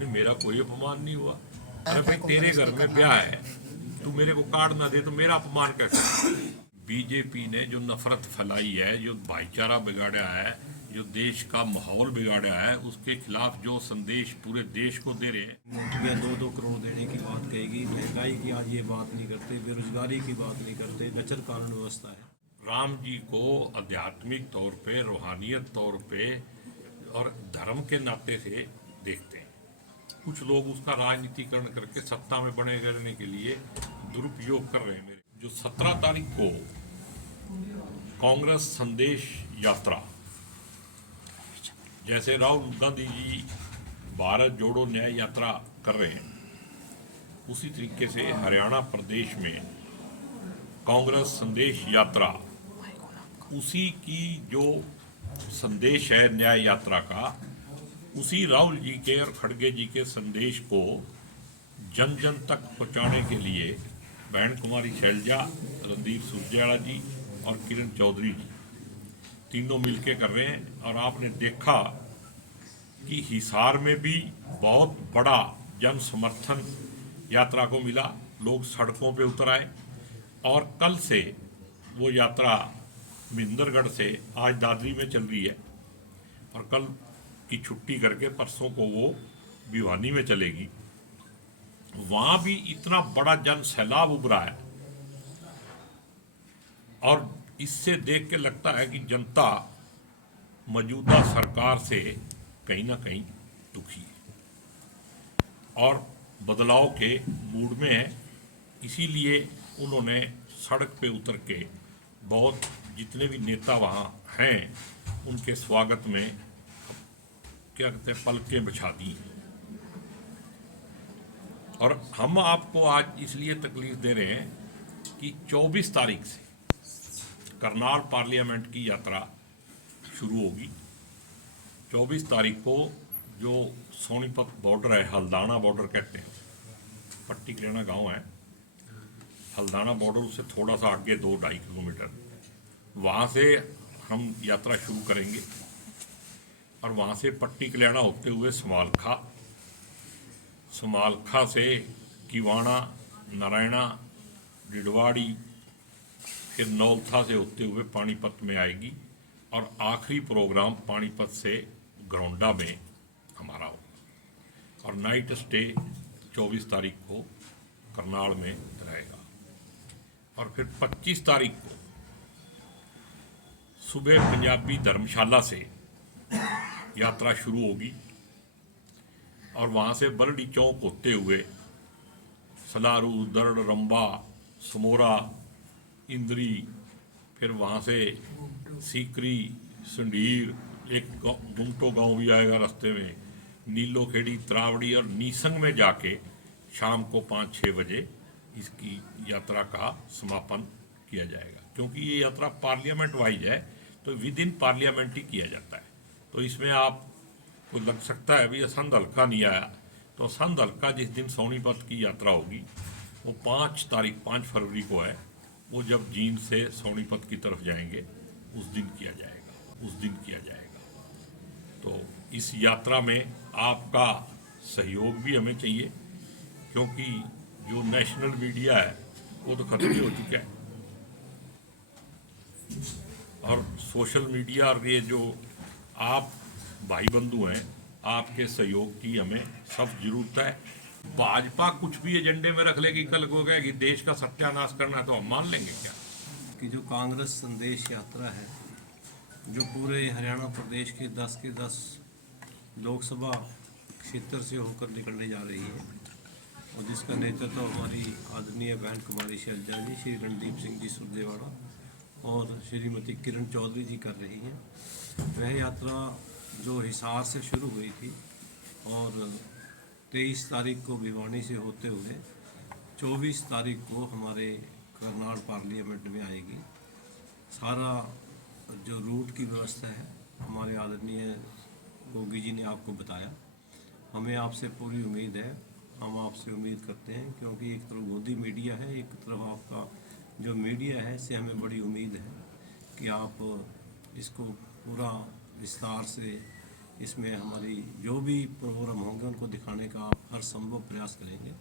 नहीं, मेरा कोई अपमान नहीं हुआ। अरे भाई, तेरे घर में ब्याह है, तू मेरे को कार्ड ना दे तो मेरा अपमान कैसे? बीजेपी ने जो नफरत फैलाई है, जो भाईचारा बिगाड़ा है, जो देश का माहौल बिगाड़ा है, उसके खिलाफ जो संदेश पूरे देश को दे रहे हैं। या 2-2 करोड़ देने की बात कहेगी, महंगाई की आज ये बात नहीं करते, बेरोजगारी की बात नहीं करते, नचल कानून व्यवस्था है। राम जी को आध्यात्मिक तौर पे, रूहानियत तौर पे और धर्म के नाते से देखते हैं। कुछ लोग उसका राजनीतिकरण करके सत्ता में बने रहने के लिए दुरुपयोग कर रहे हैं। मेरे जो 17 तारीख को कांग्रेस संदेश यात्रा, जैसे राहुल गांधी जी भारत जोड़ो न्याय यात्रा कर रहे हैं, उसी तरीके से हरियाणा प्रदेश में कांग्रेस संदेश यात्रा, उसी की जो संदेश है न्याय यात्रा का, उसी राहुल जी के और खड़गे जी के संदेश को जन जन तक पहुंचाने के लिए बहन कुमारी शैलजा, रणदीप सुरजेवाला जी और किरण चौधरी जी तीनों मिलके कर रहे हैं। और आपने देखा कि हिसार में भी बहुत बड़ा जन समर्थन यात्रा को मिला, लोग सड़कों पे उतर आए। और कल से वो यात्रा महेंद्रगढ़ से आज दादरी में चल रही है और कल की छुट्टी करके परसों को वो भिवानी में चलेगी। वहां भी इतना बड़ा जन सैलाब उभरा है और इससे देख के लगता है कि जनता मौजूदा सरकार से कहीं ना कहीं दुखी है और बदलाव के मूड में है। इसीलिए उन्होंने सड़क पे उतर के बहुत जितने भी नेता वहाँ हैं उनके स्वागत में क्या कहते हैं पलकें बिछा दी। और हम आपको आज इसलिए तकलीफ दे रहे हैं कि 24 तारीख से करनाल पार्लियामेंट की यात्रा शुरू होगी। 24 तारीख को जो सोनीपत बॉर्डर है, हल्दाना बॉर्डर कहते हैं, पट्टी कलेना गांव है, हल्दाना बॉर्डर से थोड़ा सा आगे 2-2.5 किलोमीटर, वहाँ से हम यात्रा शुरू करेंगे और वहाँ से पट्टी कल्याणा होते हुए समालखा, समालखा से किवाणा, नारायणा, डिडवाड़ी, फिर नौलथा से होते हुए पानीपत में आएगी और आखिरी प्रोग्राम पानीपत से ग्राउंडा में हमारा होगा और नाइट स्टे 24 तारीख को करनाल में रहेगा। और फिर 25 तारीख को सुबह पंजाबी धर्मशाला से यात्रा शुरू होगी और वहाँ से बरड़ी चौक होते हुए सलारू, दरड़, रंबा, समोरा, इंद्री, फिर वहाँ से सीकरी, संडीर, एक गुमटो गांव भी आएगा रास्ते में, नीलो खेड़ी, त्रावड़ी और नीसंग में जाके शाम को 5-6 बजे इसकी यात्रा का समापन किया जाएगा। क्योंकि ये यात्रा पार्लियामेंट वाइज है तो विद इन पार्लियामेंट ही किया जाता है। तो इसमें आपको लग सकता है अभी असंध हल्का नहीं आया, तो असंध हल्का जिस दिन सोनीपत की यात्रा होगी वो 5 फरवरी को है। वो जब जींद से सोनीपत की तरफ जाएंगे उस दिन किया जाएगा। तो इस यात्रा में आपका सहयोग भी हमें चाहिए, क्योंकि जो नेशनल मीडिया है वो तो खत्म ही हो चुका है और सोशल मीडिया और ये जो आप भाई बंधु हैं, आपके सहयोग की हमें सब जरूरत है। भाजपा कुछ भी एजेंडे में रख लेगी, कल को गया कि देश का सत्यानाश करना है, तो हम मान लेंगे क्या? कि जो कांग्रेस संदेश यात्रा है, जो पूरे हरियाणा प्रदेश के 10 के 10 लोकसभा क्षेत्र से होकर निकलने जा रही है और जिसका नेतृत्व हमारी आदरणीय बहन कुमारी शैलजा जी, श्री रणदीप सिंह जी सुरजेवाला और श्रीमती किरण चौधरी जी कर रही हैं। वह यात्रा जो हिसार से शुरू हुई थी और 23 तारीख को भिवानी से होते हुए 24 तारीख को हमारे करनाल पार्लियामेंट में आएगी। सारा जो रूट की व्यवस्था है हमारे आदरणीय गोगी जी ने आपको बताया। हमें आपसे पूरी उम्मीद है, हम आपसे उम्मीद करते हैं, क्योंकि एक तरफ गोदी मीडिया है, एक तरफ आपका जो मीडिया है, इससे हमें बड़ी उम्मीद है कि आप इसको पूरा विस्तार से इसमें हमारी जो भी प्रोग्राम होंगे उनको दिखाने का हर संभव प्रयास करेंगे।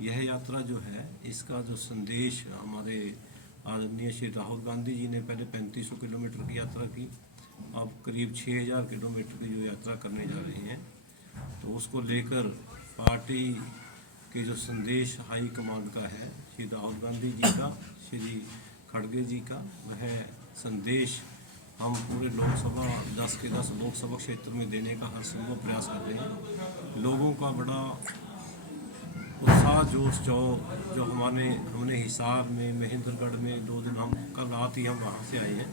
यह यात्रा जो है, इसका जो संदेश हमारे आदरणीय श्री राहुल गांधी जी ने पहले 3500 किलोमीटर की यात्रा की, अब करीब 6000 किलोमीटर की जो यात्रा करने जा रहे हैं, तो उसको लेकर पार्टी के जो संदेश हाई कमान का है, श्री राहुल गांधी जी का, श्री खड़गे जी का, वह संदेश हम पूरे लोकसभा 10 के 10 लोकसभा क्षेत्र में देने का हर संभव प्रयास कर रहे हैं। लोगों का बड़ा उत्साह जोश जो हमने हिसार में, महेंद्रगढ़ में 2 दिन, हम कल रात ही हम वहाँ से आए हैं,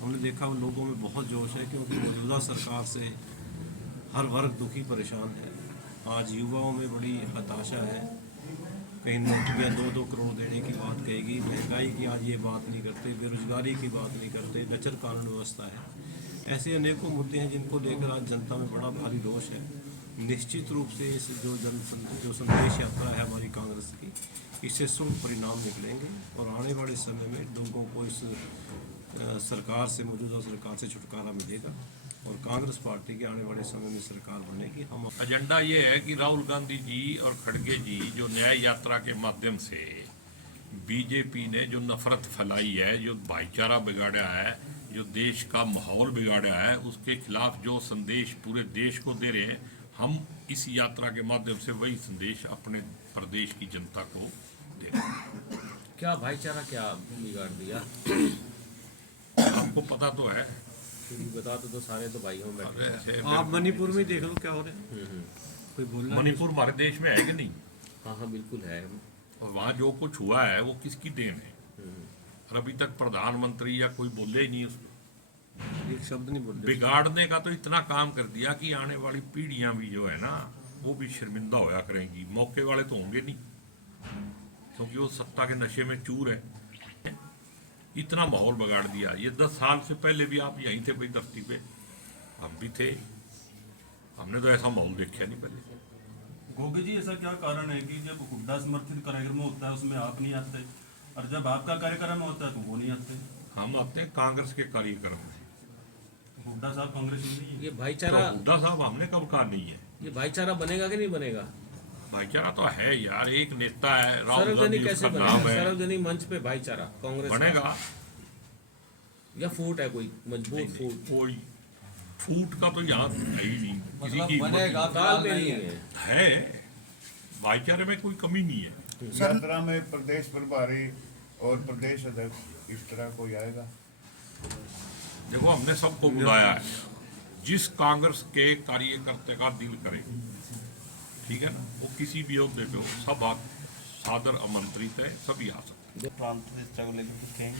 हमने देखा उन लोगों में बहुत जोश है, क्योंकि मौजूदा सरकार से हर वर्ग दुखी परेशान है। आज युवाओं में बड़ी हताशा है, कहीं नौकरियाँ 2-2 करोड़ देने की बात कहेगी, महंगाई की आज ये बात नहीं करते, बेरोजगारी की बात नहीं करते, लचर कानून व्यवस्था है। ऐसे अनेकों मुद्दे हैं जिनको लेकर आज जनता में बड़ा भारी रोष है। निश्चित रूप से इस जो संदेश यात्रा है हमारी कांग्रेस की, इससे शुभ परिणाम निकलेंगे और आने वाले समय में लोगों को इस सरकार से, मौजूदा सरकार से छुटकारा मिलेगा और कांग्रेस पार्टी के आने वाले समय में सरकार बनेगी। हम एजेंडा ये है कि राहुल गांधी जी और खड़गे जी जो न्याय यात्रा के माध्यम से बीजेपी ने जो नफरत फैलाई है, जो भाईचारा बिगाड़ा है, जो देश का माहौल बिगाड़ा है, उसके खिलाफ जो संदेश पूरे देश को दे रहे हैं, हम इस यात्रा के माध्यम से वही संदेश अपने प्रदेश की जनता को दे रहे हैं। क्या भाईचारा क्या बिगाड़ दिया? आपको पता तो है, बता तो सारे तो भाई हो बैठे। ऐसे आप मणिपुर में देख लो क्या हो रहा है, कोई बोलना मणिपुर हमारे देश में है कि नहीं? हाँ हाँ बिल्कुल है। और वहाँ जो कुछ हुआ है वो किसकी देन है? और अभी तक प्रधानमंत्री या कोई बोले ही नहीं उसको। एक शब्द नहीं बोल रहे। बिगाड़ने का तो इतना काम कर दिया कि आने वाली पीढ़ियां भी जो है ना, वो भी शर्मिंदा होया करेंगी। मौके वाले तो होंगे नहीं, क्योंकि वो सत्ता के नशे में चूर है। इतना माहौल बिगाड़ दिया। ये 10 साल से पहले भी आप यहीं थे भाई, धरती पे हम भी थे, हमने तो ऐसा माहौल देखा नहीं पहले। गोगी जी, ऐसा क्या कारण है कि जब हुड्डा समर्थित कार्यक्रम होता है उसमें आप नहीं आते, और जब आपका कार्यक्रम होता है तो वो नहीं आते? हम आते हैं कांग्रेस के कार्यक्रम में। हुड्डा साहब कांग्रेस नहीं है। ये तो भाईचारा, हुड्डा साहब हमने कब कहा नहीं है? ये भाईचारा बनेगा कि नहीं बनेगा? भाईचारा तो है यार, एक नेता है राहुल गांधी, सार्वजनिक कैसे उसका नाम बनेगा? है। सार्वजनिक मंच पे भाईचारा कांग्रेस का? बनेगा या फूट है कोई मजबूत फूट? कोई फूट का तो यहाँ है ही नहीं, किसी की बनेगा ताल पे नहीं है। भाईचारे में कोई कमी नहीं है। यात्रा में प्रदेश प्रभारी और प्रदेश अध्यक्ष इस तरह कोई आएगा? देखो, हमने सबको बुलाया है, जिस कांग्रेस के कार्यकर्ता का दिल करे, ठीक है ना, वो किसी भी ओहदे पे हो, सब सादर आमंत्रित है, सभी आ सकते हैं।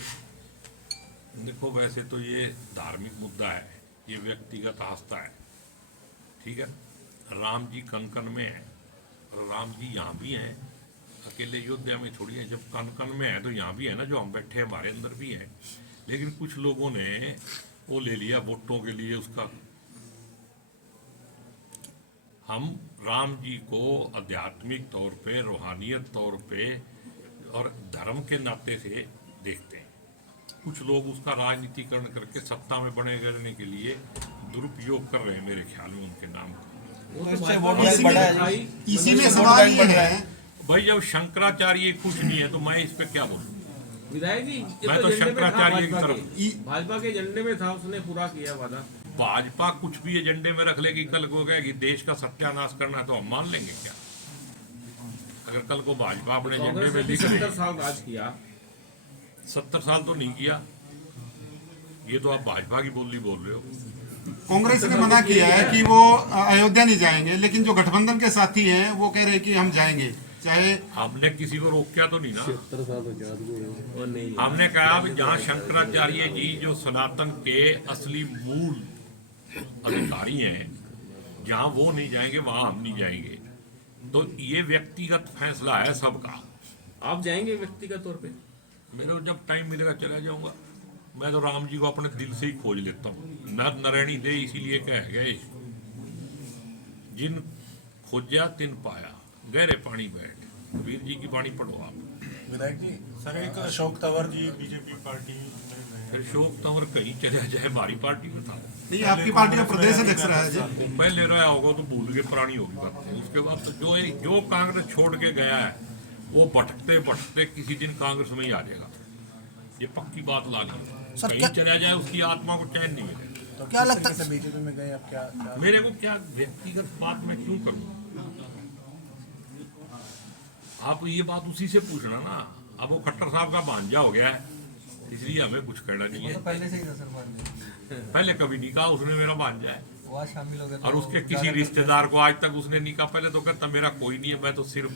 देखो, वैसे तो ये धार्मिक मुद्दा है, ये व्यक्तिगत आस्था है, ठीक है। राम जी कनकन में है, और राम जी यहाँ भी हैं, अकेले अयोध्या में थोड़ी है। जब कनकन में है तो यहाँ भी है ना, जो हम बैठे हैं हमारे अंदर भी है। लेकिन कुछ लोगों ने वो ले लिया वोटों के लिए उसका। हम राम जी को आध्यात्मिक तौर पे, रूहानियत तौर पे और धर्म के नाते से देखते हैं। कुछ लोग उसका राजनीतिकरण करके सत्ता में बने रहने के लिए दुरुपयोग कर रहे हैं, मेरे ख्याल में, उनके नाम का। इसी में सवाल ये है भाई, जब शंकराचार्य खुश नहीं है तो मैं इस पे क्या बोलूं? विधायक जी, ये मैं तो एजेंडे में था शंकराचार्य की भाजपा तरफ। के। भाजपा के एजेंडे में था, उसने पूरा किया वादा। भाजपा कुछ भी एजेंडे में रख लेगी, कल को कहेगी देश का सत्यानाश करना है, तो हम मान लेंगे क्या? अगर कल को भाजपा अपने एजेंडे कांग्रेस में ने लिख 70 रहे, साल राज किया। 70 साल तो नहीं किया। ये तो आप भाजपा की बोली बोल रहे हो। कांग्रेस ने मना किया है कि वो अयोध्या नहीं जाएंगे, लेकिन जो गठबंधन के साथी हैं वो कह रहे हैं कि हम जाएंगे, चाहे। हमने किसी को रोका तो नहीं ना। और नहीं, हमने कहा जहाँ शंकराचार्य जी जो सनातन के असली मूल अधिकारी हैं, जहाँ वो नहीं जाएंगे वहाँ हम नहीं जाएंगे। तो ये व्यक्तिगत फैसला है सबका। आप जाएंगे व्यक्तिगत तौर पे? मेरे को जब टाइम मिलेगा चला जाऊंगा। मैं तो राम जी को अपने दिल से ही खोज लेता हूँ। नर नरैणी दे, इसीलिए कह गए, जिन खोजा तिन पाया, गहरे पानी बैठ। वीर जी की वाणी पढ़ो आप। विधायक जी, सर एक अशोक तंवर जी बीजेपी पार्टी में फिर शोक तंवर कहीं चला जाए, हमारी पार्टी में था। ये आपकी पार्टी का प्रदेश अध्यक्ष रहा है जी। पहले रहा होगा तो भूल के पुरानी होगी बात। उसके बाद तो जो कांग्रेस छोड़ के गया है वो भटकते भटकते किसी दिन कांग्रेस में ही आ जाएगा, ये पक्की बात ला ली। सर, कहीं क्या- चला जाए उसकी आत्मा को चैन नहीं मिलेगा। क्या लगता है बीजेपी में गए आप क्या मेरे को क्या व्यक्तिगत बात मैं क्यों करूं? आप ये बात उसी से पूछना ना। अब वो खट्टर साहब का भांजा हो गया है, इसलिए हमें कुछ कहना नहीं है। पहले से ही था सर भांजा, पहले कभी नहीं कहा उसने मेरा भांजा है, वो आज शामिल हो गए और उसके किसी रिश्तेदार को आज तक उसने नहीं कहा। पहले तो कहता मेरा कोई नहीं है, मैं तो सिर्फ।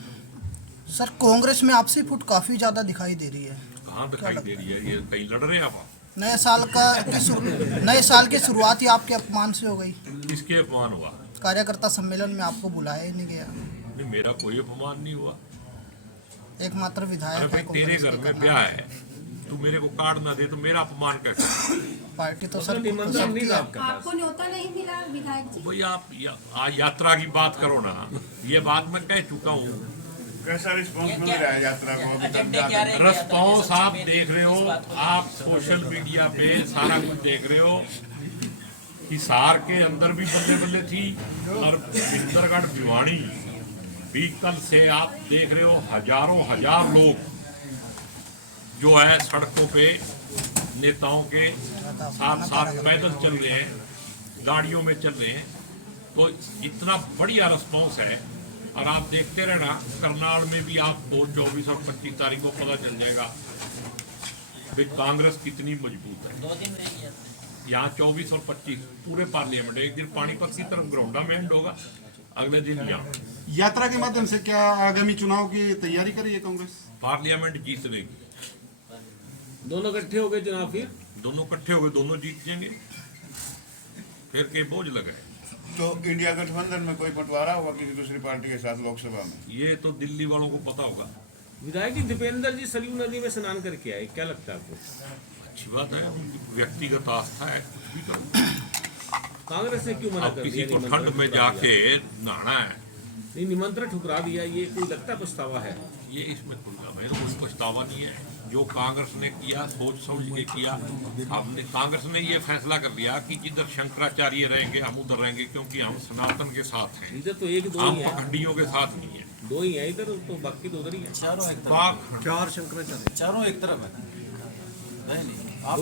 सर कांग्रेस में आपसी फुट काफी ज्यादा दिखाई दे रही है। कहाँ दिखाई दे रही है? ये कहीं लड़ रहे हैं आप? नए साल की शुरुआत ही आपके अपमान से हो गई। किसके अपमान हुआ? कार्यकर्ता सम्मेलन में आपको बुलाया ही नहीं गया। नहीं, मेरा कोई अपमान नहीं हुआ। एकमात्र अरे विधायक भाई है तेरे कांग्रेस घर के में करनाल। ब्याह है, तू मेरे को कार्ड ना दे तो मेरा अपमान कैसे? पार्टी तो सर सर निमंत्रण नहीं था आपका आपको न्योता नहीं मिला विधायक जी? भाई आप यात्रा की बात करो ना, ये बात मैं कह चुका हूँ। कैसा रिस्पॉन्स मिल रहा है यात्रा को अभी तक जाकर? रिस्पॉन्स आप देख रहे हो, आप सोशल मीडिया पे सारा कुछ देख रहे हो। हिसार के अंदर भी बल्ले बल्ले थी, और बिंदरगढ़ भिवानी भी कल से आप देख रहे हो हजारों हजार लोग जो है सड़कों पे नेताओं के साथ साथ पैदल चल रहे हैं, गाड़ियों में चल रहे हैं। तो इतना बढ़िया रिस्पॉन्स है। और आप देखते रहना, करनाल में भी आपको 24 और 25 तारीख को पता चल जाएगा कि कांग्रेस कितनी मजबूत है। यहाँ 24 और 25 पूरे पार्लियामेंट, एक दिन पानीपत की तरफ ग्राउंडा में एंड होगा, अगले दिन यहाँ। यात्रा के माध्यम से क्या आगामी चुनाव की तैयारी कर रही है कांग्रेस? पार्लियामेंट जीत लेगी। दोनों इकट्ठे हो गए चुनाव, फिर दोनों इकट्ठे हो गए, दोनों जीत जाएंगे, फिर के बोझ लगे। तो इंडिया गठबंधन में कोई बंटवारा हुआ किसी दूसरी पार्टी के साथ लोकसभा में? ये तो दिल्ली वालों को पता होगा। विधायक जी दीपेंद्र जी सरयू नदी में स्नान करके आए, क्या लगता है आपको? अच्छी बात है, उनकी व्यक्तिगत आस्था है, कुछ भी करो। कांग्रेस ने क्यों मना अब कर किसी दिया? को निमंत्रण ठंड में ठुकरा जाके दिया। नहाना है, नहीं, निमंत्रण ठुकरा दिया, ये कोई लगता है पछतावा है? ये इसमें खुलना है तो कुछ पछतावा नहीं है। जो कांग्रेस ने किया सोच समझ के किया। हमने कांग्रेस ने ये फैसला कर लिया कि जिधर शंकराचार्य रहेंगे हम उधर रहेंगे, क्योंकि हम सनातन के साथ हैं, इधर तो एक दो हम ही है, पखंडियों के साथ नहीं है। दो ही है इधर, तो बाकी तो उधर ही है। चारों एक तरफ, पाखंड चार शंकराचार्य, चारों एक तरफ है। नहीं